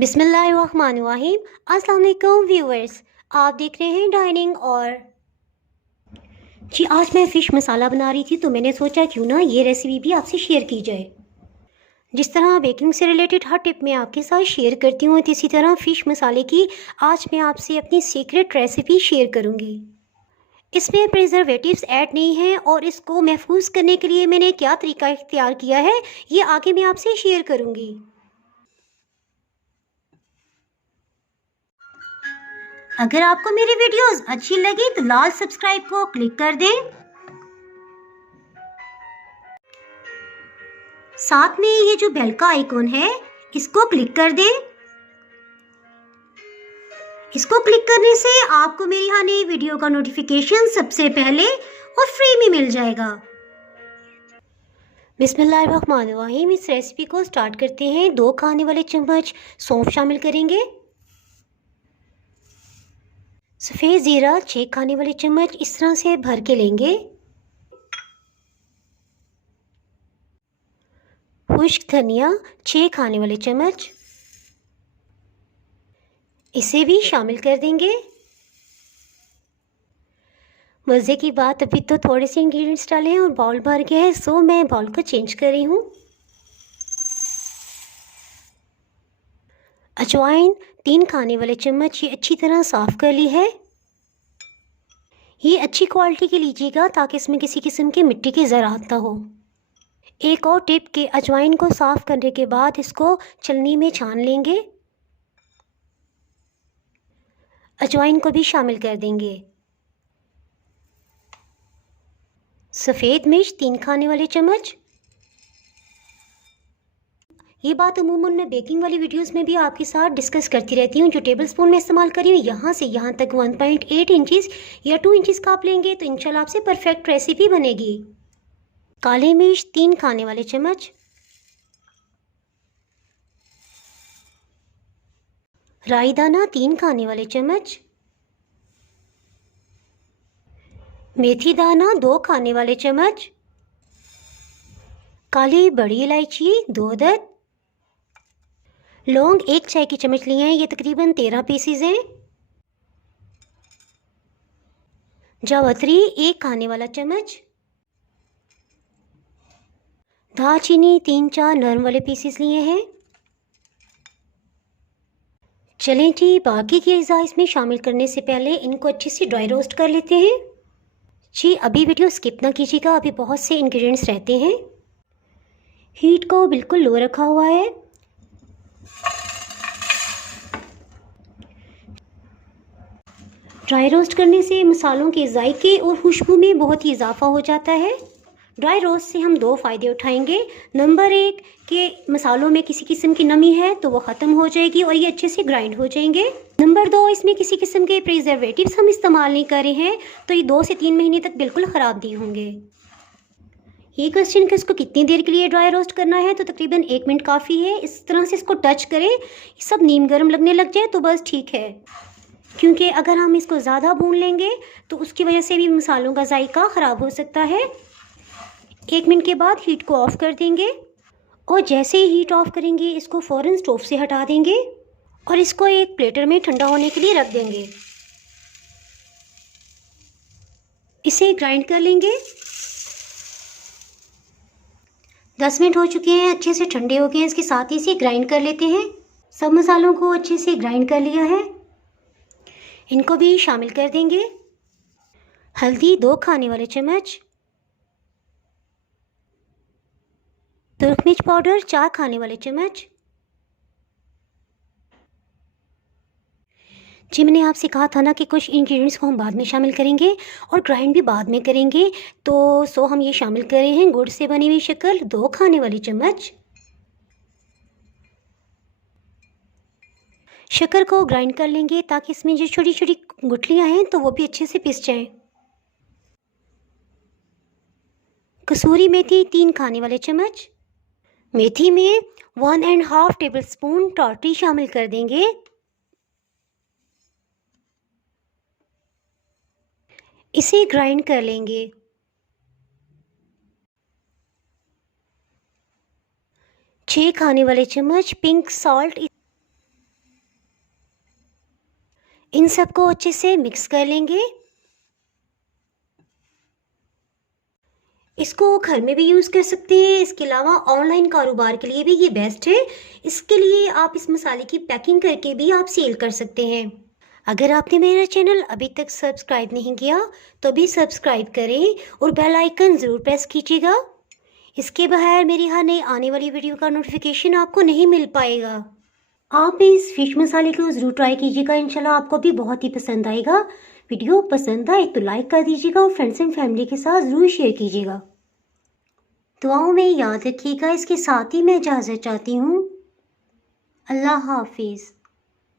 बिस्मिल्लाहिर्रहमानिर्रहीम। अस्सलाम वालेकुम व्यूअर्स, आप देख रहे हैं डाइनिंग। और जी आज मैं फ़िश मसाला बना रही थी तो मैंने सोचा क्यों ना ये रेसिपी भी आपसे शेयर की जाए। जिस तरह बेकिंग से रिलेटेड हर टिप मैं आपके साथ शेयर करती हूँ, इसी तरह फ़िश मसाले की आज मैं आपसे अपनी सीक्रेट रेसिपी शेयर करूँगी। इसमें प्रिजर्वेटिव्स ऐड नहीं हैं और इसको महफूज करने के लिए मैंने क्या तरीका इख्तियार किया है ये आगे मैं आपसे शेयर करूँगी। अगर आपको मेरी वीडियोस अच्छी लगी तो लाल सब्सक्राइब को क्लिक कर दें। साथ में ये जो बेल का आइकॉन है इसको क्लिक कर दें। इसको क्लिक करने से आपको मेरी हर नई वीडियो का नोटिफिकेशन सबसे पहले और फ्री में मिल जाएगा। बिस्मिल्लाहिर्रहमानिर्रहीम। इस रेसिपी को स्टार्ट करते हैं। 2 खाने वाले चम्मच सौंफ शामिल करेंगे। सफ़ेद ज़ीरा 6 खाने वाले चम्मच इस तरह से भर के लेंगे। खुश्क धनिया 6 खाने वाले चम्मच, इसे भी शामिल कर देंगे। मज़े की बात, अभी तो थोड़े से इंग्रेडिएंट्स डाले हैं और बाउल भर गया है, सो मैं बाउल को चेंज कर रही हूँ। अजवाइन 3 खाने वाले चम्मच, ये अच्छी तरह साफ़ कर ली है। ये अच्छी क्वालिटी की लीजिएगा ताकि इसमें किसी किस्म की मिट्टी की ज़रात ना हो। एक और टिप कि अजवाइन को साफ़ करने के बाद इसको छलनी में छान लेंगे। अजवाइन को भी शामिल कर देंगे। सफ़ेद मिर्च 3 खाने वाले चम्मच। ये बात अमूमन मैं बेकिंग वाली वीडियोस में भी आपके साथ डिस्कस करती रहती हूँ। जो टेबल स्पून मैं इस्तेमाल कर रही हूँ यहाँ से यहाँ तक 1.8 इंचज़ या 2 इंचज़ का आप लेंगे तो इंशाल्लाह आपसे परफेक्ट रेसिपी बनेगी। काली मिर्च 3 खाने वाले चम्मच। राई दाना 3 खाने वाले चम्मच। मेथी दाना 2 खाने वाले चम्मच। काली बड़ी इलायची 2 अदद। लौंग 1 चाय की चम्मच लिए हैं, ये तकरीबन 13 पीसीज हैं। जावित्री 1 खाने वाला चम्मच। दालचीनी 3-4 नरम वाले पीसीस लिए हैं। चलें जी, बाकी की अज़ा इसमें शामिल करने से पहले इनको अच्छे से ड्राई रोस्ट कर लेते हैं। जी अभी वीडियो स्किप ना कीजिएगा, अभी बहुत से इंग्रेडिएंट्स रहते हैं। हीट को बिल्कुल लो रखा हुआ है। ड्राई रोस्ट करने से मसालों के जायके और खुशबू में बहुत ही इजाफा हो जाता है। ड्राई रोस्ट से हम 2 फ़ायदे उठाएंगे। नंबर 1 कि मसालों में किसी किस्म की नमी है तो वो ख़त्म हो जाएगी और ये अच्छे से ग्राइंड हो जाएंगे। नंबर 2, इसमें किसी किस्म के प्रिजर्वेटिव्स हम इस्तेमाल नहीं कर रहे हैं तो ये 2 से 3 महीने तक बिल्कुल ख़राब नहीं होंगे। ये क्वेश्चन कि इसको कितनी देर के लिए ड्राई रोस्ट करना है, तो तकरीबन 1 मिनट काफ़ी है। इस तरह से इसको टच करें, सब नीम गर्म लगने लग जाए तो बस ठीक है, क्योंकि अगर हम इसको ज़्यादा भून लेंगे तो उसकी वजह से भी मसालों का जायका ख़राब हो सकता है। 1 मिनट के बाद हीट को ऑफ़ कर देंगे और जैसे ही हीट ऑफ़ करेंगे इसको फ़ौरन स्टोव से हटा देंगे और इसको एक प्लेटर में ठंडा होने के लिए रख देंगे। इसे ग्राइंड कर लेंगे। 10 मिनट हो चुके हैं, अच्छे से ठंडे हो गए हैं। इसके साथ ही इसे ग्राइंड कर लेते हैं। सब मसालों को अच्छे से ग्राइंड कर लिया है, इनको भी शामिल कर देंगे। हल्दी 2 खाने वाले चम्मच। तुर्क मिर्च पाउडर 4 खाने वाले चम्मच। जी मैंने आपसे कहा था ना कि कुछ इंग्रेडिएंट्स को हम बाद में शामिल करेंगे और ग्राइंड भी बाद में करेंगे, तो हम ये शामिल कर रहे हैं। गुड़ से बनी हुई शक्कर 2 खाने वाली चम्मच। शक्कर को ग्राइंड कर लेंगे ताकि इसमें जो छोटी छोटी गुठलियाँ हैं तो वो भी अच्छे से पिस जाएं। कसूरी मेथी 3 खाने वाले चम्मच। मेथी में 1.5 टेबल स्पून टॉटरी शामिल कर देंगे। इसे ग्राइंड कर लेंगे। 6 खाने वाले चम्मच पिंक सॉल्ट। इन सबको अच्छे से मिक्स कर लेंगे। इसको घर में भी यूज़ कर सकते हैं, इसके अलावा ऑनलाइन कारोबार के लिए भी ये बेस्ट है। इसके लिए आप इस मसाले की पैकिंग करके भी आप सेल कर सकते हैं। अगर आपने मेरा चैनल अभी तक सब्सक्राइब नहीं किया तो अभी सब्सक्राइब करें और बेल आइकन ज़रूर प्रेस कीजिएगा। इसके बगैर मेरी हर नई आने वाली वीडियो का नोटिफिकेशन आपको नहीं मिल पाएगा। आप इस फिश मसाले को ज़रूर ट्राई कीजिएगा, इंशाल्लाह आपको भी बहुत ही पसंद आएगा। वीडियो पसंद आए तो लाइक कर दीजिएगा और फ्रेंड्स एंड फैमिली के साथ ज़रूर शेयर कीजिएगा। दुआओं में याद रखिएगा। इसके साथ ही मैं इजाज़त चाहती हूँ। अल्लाह हाफिज़।